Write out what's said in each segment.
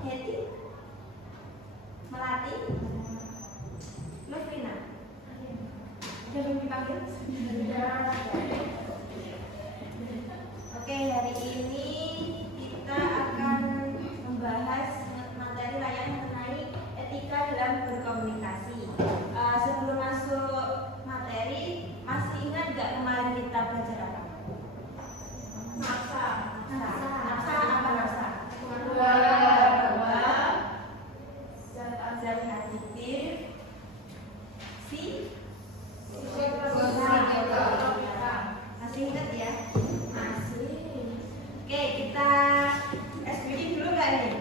Heti, Melati, Lufrina. Sudah belum dipanggil? Oke, hari ini kita akan membahas materi layanan mengenai etika dalam berkomunikasi. Sebelum masuk materi, masih ingat nggak kemarin kita belajar apa? Nafsa apa nafsa? Zat aditif si masih ingat ya? Masih. Oke, kita SPG dulu nggak nih?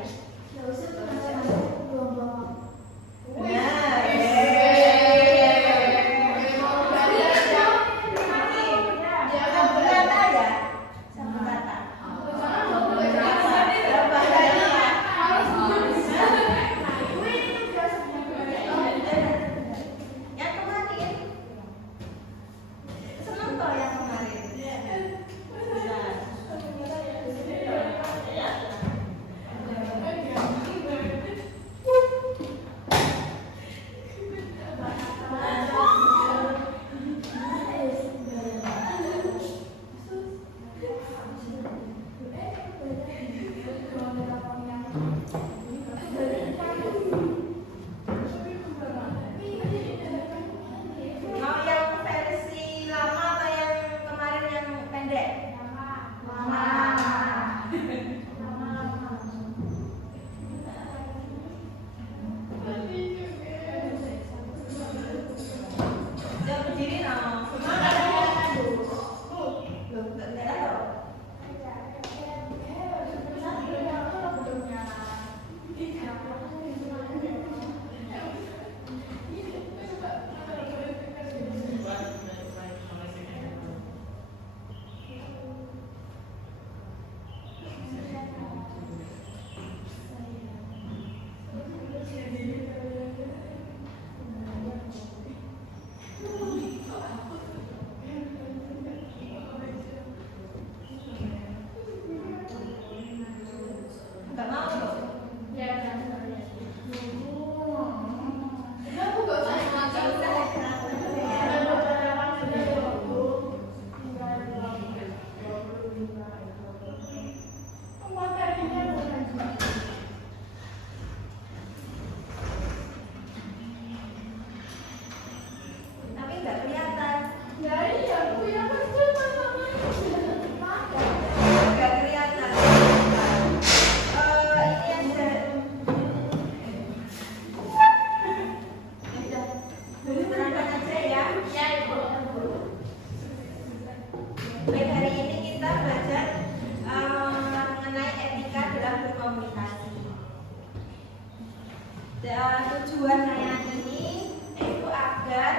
Tujuan layanan ini itu agar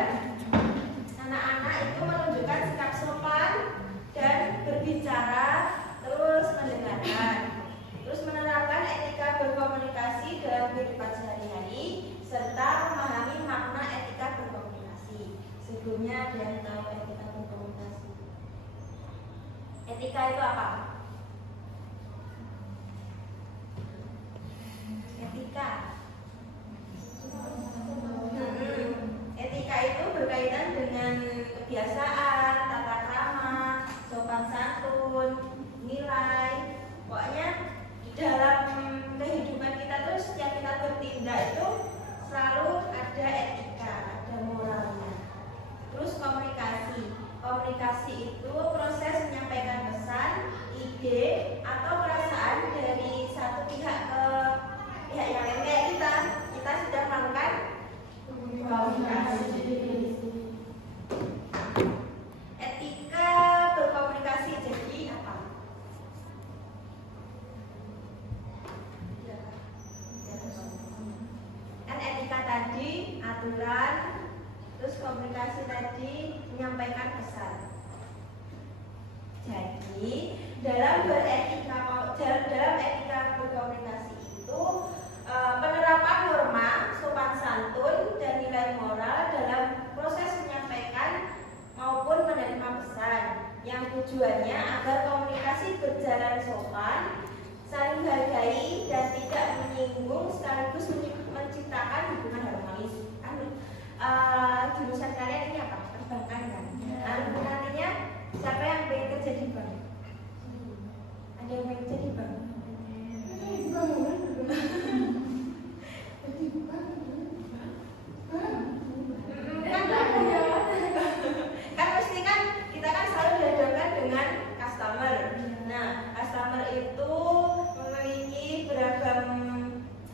anak-anak itu menunjukkan sikap sopan dan berbicara, terus mendengarkan, terus menerapkan etika berkomunikasi dalam kehidupan sehari-hari, serta memahami makna etika berkomunikasi. Sebelumnya ada yang tahu etika berkomunikasi? Etika itu apa? Etika. Etika itu berkaitan dengan kebiasaan, tata krama, sopan santun, nilai. Pokoknya di dalam kehidupan kita tuh setiap kita bertindak itu selalu ada etika, ada moralnya. Terus komunikasi. Komunikasi itu proses menyampaikan pesan, ide, atau perasaan dari satu pihak ke pihak yang lain. Kayak kita sedang melakukan komunikasi. Etika berkomunikasi jadi apa? Kan etika tadi aturan, terus komunikasi tadi menyampaikan pesan. Jadi dalam etika berkomunikasi itu penerapan norma, sopan santun, dan nilai moral dalam proses menyampaikan maupun menerima pesan, yang tujuannya agar komunikasi berjalan sopan, saling hargai, dan tidak menyinggung sekaligus menciptakan hubungan harmonis. Jurusan kalian ini apa? Perbankan kan? Nantinya siapa yang pengen kerja di bank? Ada yang pengen kerja di bank? Kan mesti kan kita kan selalu dihadapkan dengan customer. Nah, customer itu memiliki beragam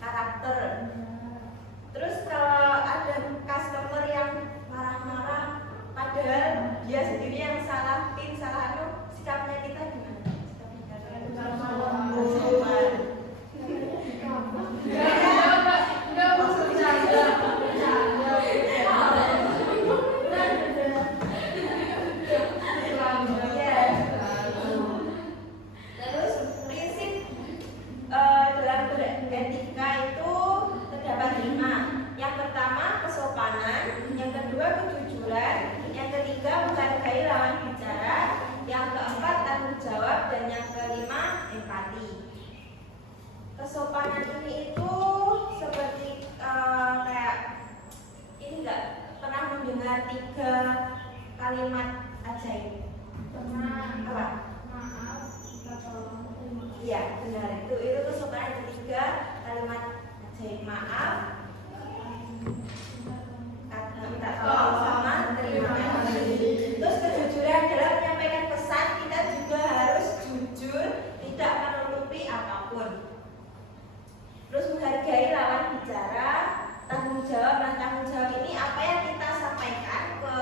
karakter. Terus kalau ada customer yang marah-marah, padahal dia sendiri yang salah pin, salah sikapnya kita gimana? Terus prinsip dalam beretika itu terdapat 5. Yang pertama kesopanan, yang kedua kejujuran, yang ketiga menghargai lawan bicara, yang keempat tanggung jawab, dan yang kelima empati. Kesopanan ini itu seperti kayak ini enggak pernah mendengar 3 kalimat ajaib? Apa? Maaf, kita tolong. Iya, benar. Itu kesopanan ketiga kalimat ajaib. Maaf, minta tolong, sama terima kasih. Terus kejujuran dalam menyampaikan pesan, kita juga harus jujur, tidak menutupi apapun. Terus menghargai lawan bicara, tanggung jawab. Nah, tanggung jawab ini apa yang kita sampaikan ke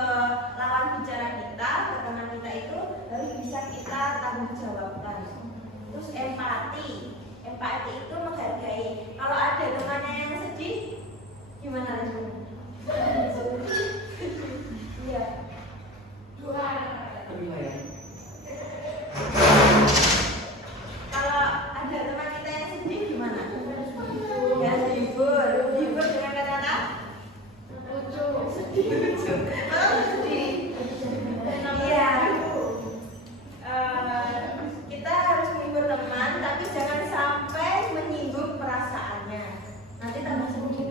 lawan bicara kita, ke teman kita itu harus bisa kita tanggung jawabkan. Terus empati itu menghargai. Kalau ada temannya yang sedih, gimana rasanya? Iya. Kalau ada teman kita yang sedih, gimana? Ya dihibur dengan kata-kata sedih. Iya. Kita harus menghibur teman, tapi jangan sampai menyinggung perasaannya. Nanti tambah sedih.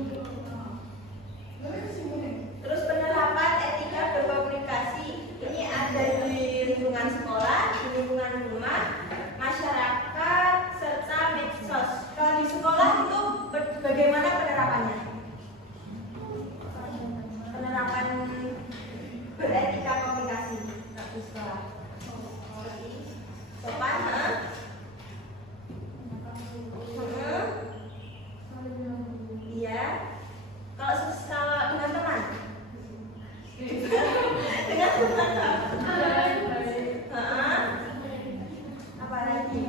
Terus penerapan etika berkomunikasi ini ada di lingkungan sekolah, di lingkungan rumah, masyarakat, serta medsos. Kalau di sekolah itu bagaimana penerapannya? Penerapan beretika komunikasi di sekolah. Sopan, iya. Kalau dengan teman, dengan teman, apa lagi?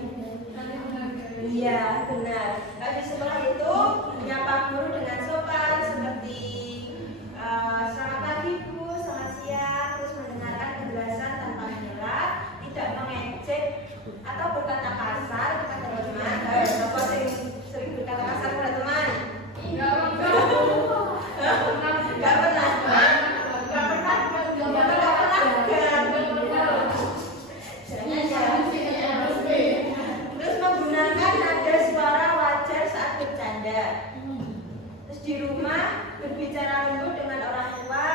Iya, benar. Kalau di sekolah itu menyapa guru dengan sopan seperti selamat pagi Bu, selamat siang, terus mendengarkan penjelasan tanpa menyela, tidak mengejek atau berkata kasar kepada teman. Apa sering berkata kasar kepada teman? Gak pernah. Terus menggunakan nada suara wajar saat bercanda. Terus di rumah berbicara lembut dengan orang tua,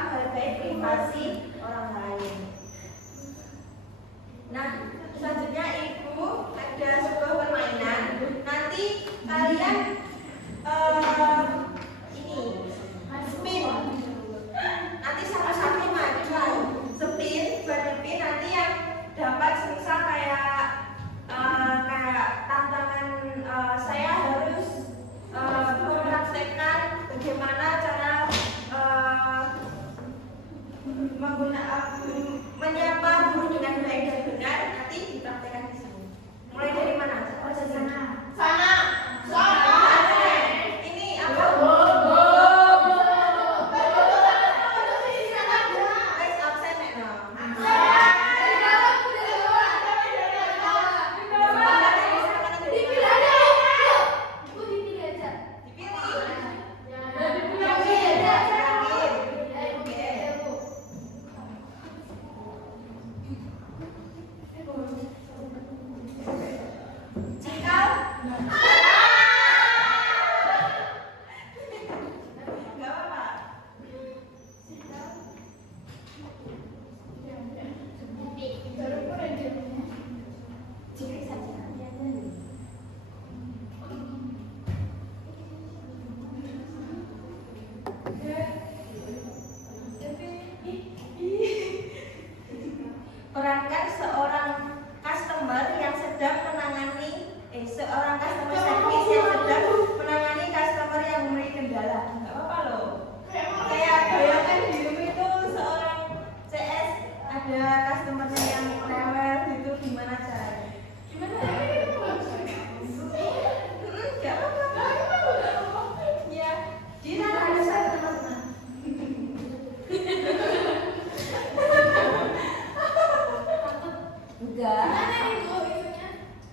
menghargai privasi orang lain. Nah, selanjutnya Ibu ada sebuah permainan. Nanti kalian ini spin. Nanti satu-satu maju, spin, berspin. Nanti yang dapat semisal kayak tantangan saya harus mempraktekkan bagaimana cara menyapa guru dengan baik dan benar. Nanti dipraktekkan di sini. Mulai dari mana? Oh, dari sana. Sana. Ini apa? Perankan seorang customer yang sedang menangani seorang customer service yang sedang menangani customer yang memiliki kendala. Enggak apa-apa loh. Kayak bayangkan dirimu itu seorang CS, ada customernya yang rewel gitu, gimana caranya? Enggak apa-apa. Ya, di sana ada satu teman-teman. Enggak.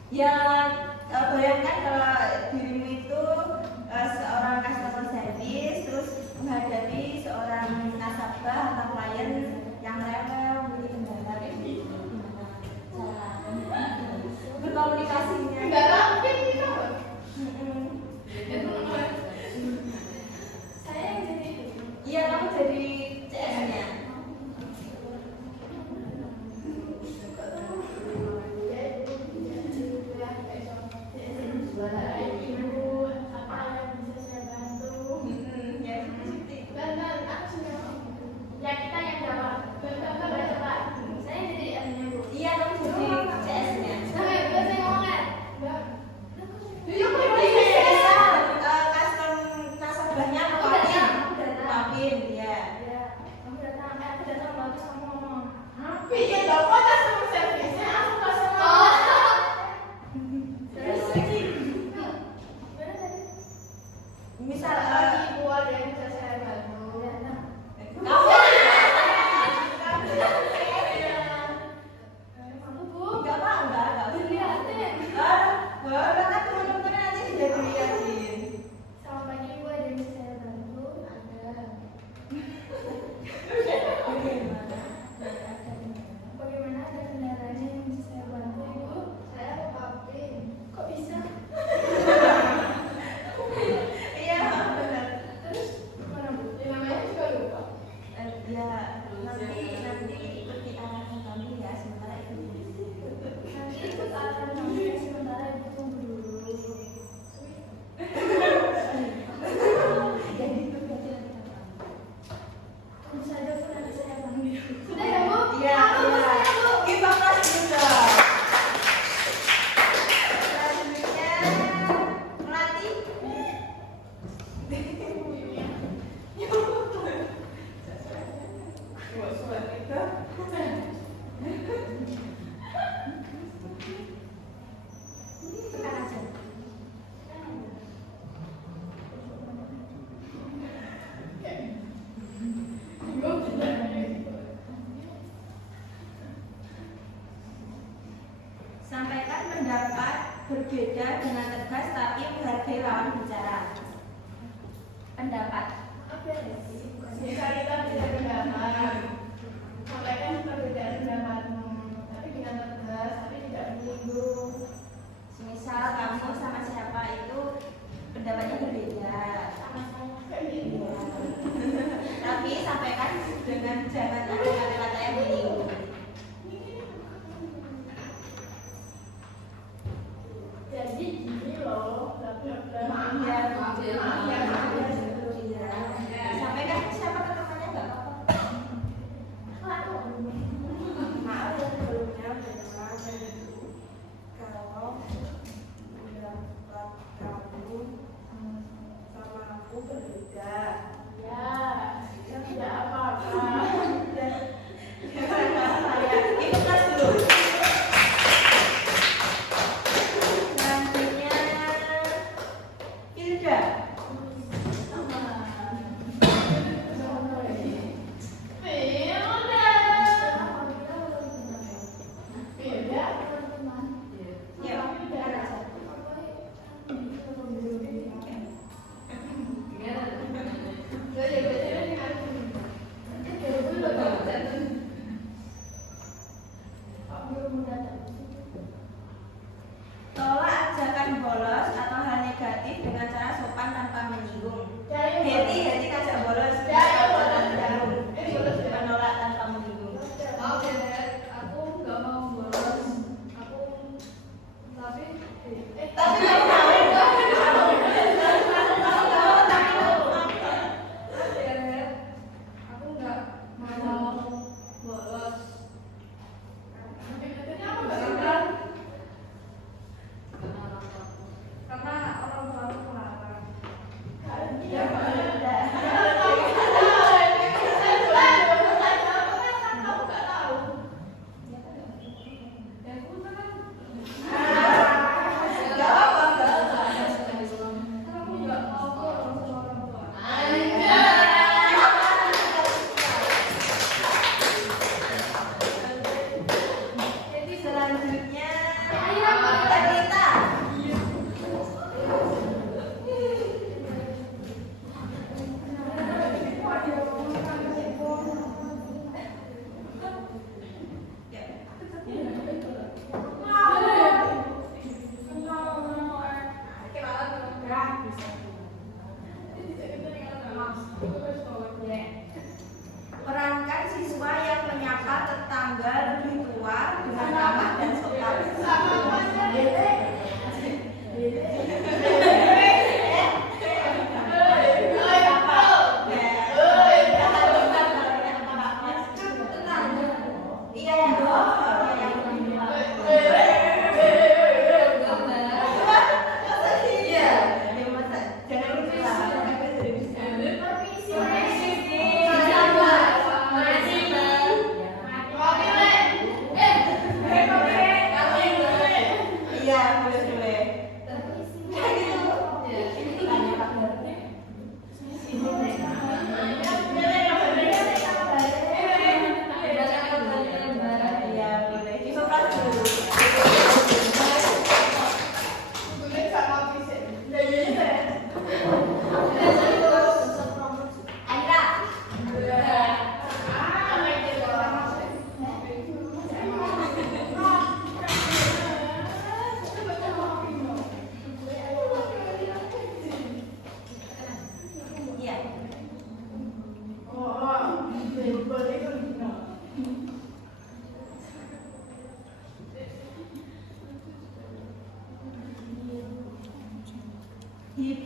Ya, bayangkan kalau dirimu itu seorang customer service terus menghadapi seorang nasabah atau klien yang rewel, memiliki kendala, gimana cara berkomunikasinya? Saya yang jadi. Iya, kamu jadi CS-nya. Iya, kamu jadi CS-nya. Custom nasabahnya Papin, ya. Misal sampaikan pendapat berbeda dengan tegas tapi menghargai lawan bicara. Pendapat. Jika kita tidak pendapat, sampaikan perbedaan pendapatmu, tapi dengan tegas, tapi tidak menyinggung. Misal kamu sama siapa itu pendapatnya berbeda. Sama-sama kayak gitu. Tapi sampaikan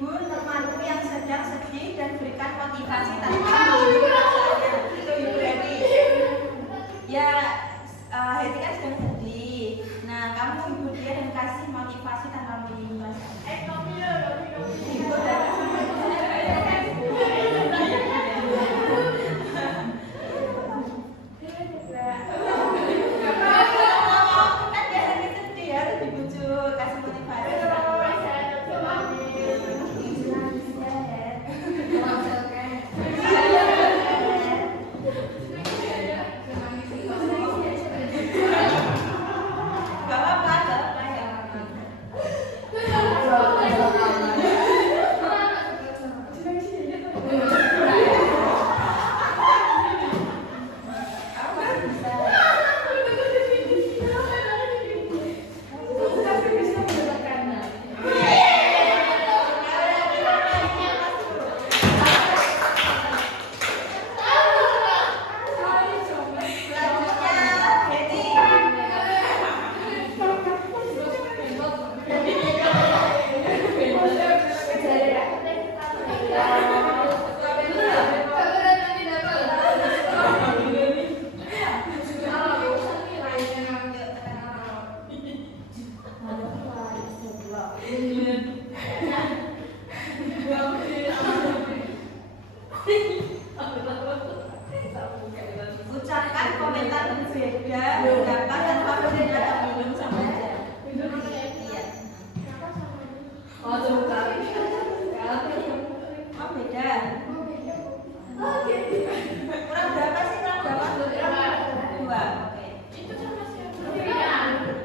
menghibur temanmu yang sedang sedih dan berikan motivasi tanpa menghibur rasanya. Itu Ibu Heti. Ya, Heti kan sedang sedih. Nah, kamu hibur dia dan kasih motivasi tanpa menghibur rasanya. Hibur dan kasih ucapkan komentar berbeda, pendapat tanpa berbeda atau minum sama aja. Iya. Oh beda. Kurang berapa sih? Kurang berapa? Dua. Oke. Itu sama siapa? Saya belum.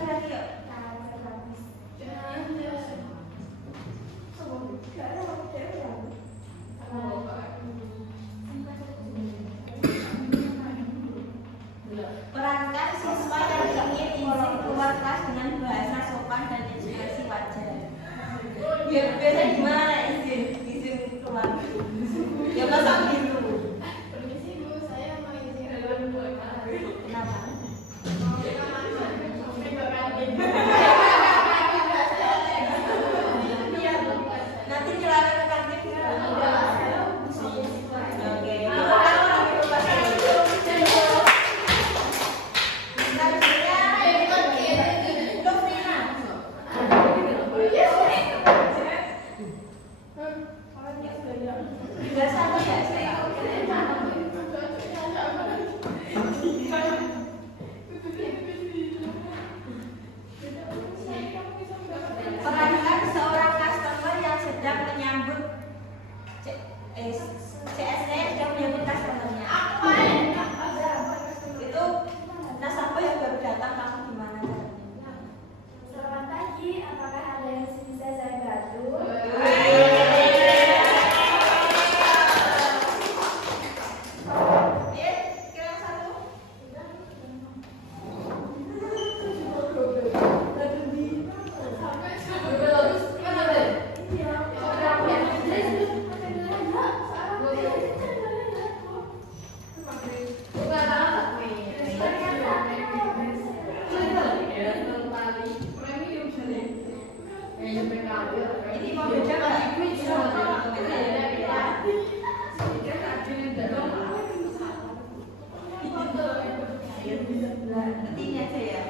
Lagi yuk. Perankan siswa yang ingin izin keluar kelas dengan bahasa sopan dan ekspresi wajar. Biasanya gimana izin keluar? Ya masa gitu. Permisi Bu, saya mau izin keluar. Kenapa? Mau ke kamar mandi, sampai ke kantin. Iya, Bu. Nanti silakan ke kantin ya. Oke. Enggak sama ya, saya perankan seorang customer yang sedang menyambut CSD yang sedang menyambut customernya. Itu nasabah yang baru datang, kamu gimana caranya? Selamat pagi, apakah ada yang bisa saya bantu? Kira satu. Ini mau beda nggak? Nanti ini aja ya.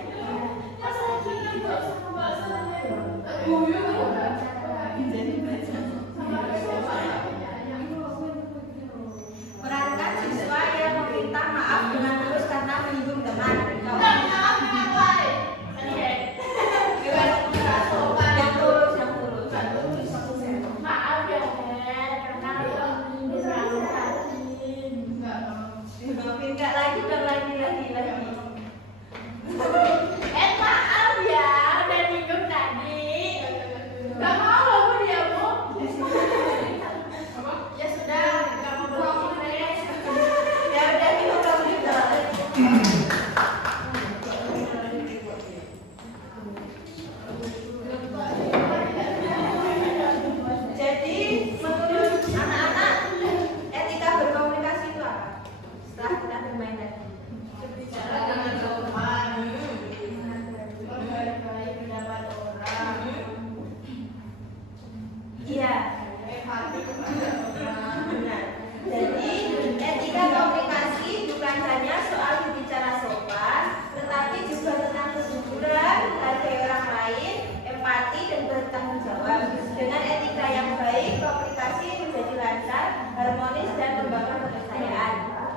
Perankan siswa yang meminta maaf dengan tulus karena menyinggung teman. Yang tulus. Maaf ya, karena ini selalu sakit. Maafin nggak lagi dan lagi. Maaf ya, udah minggu tadi. Gak mau loh Bu, dia Bu. Ya sudah, nggak mau berhenti. Ya udah kita kamu juga. Jadi menurut anak-anak etika berkomunikasi itu apa? Setelah kita bermain tadi. Berbicara dengan sopan, menghargai pendapat orang,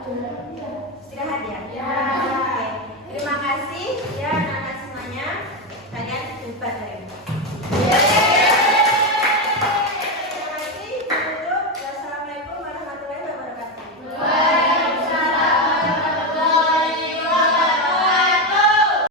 ada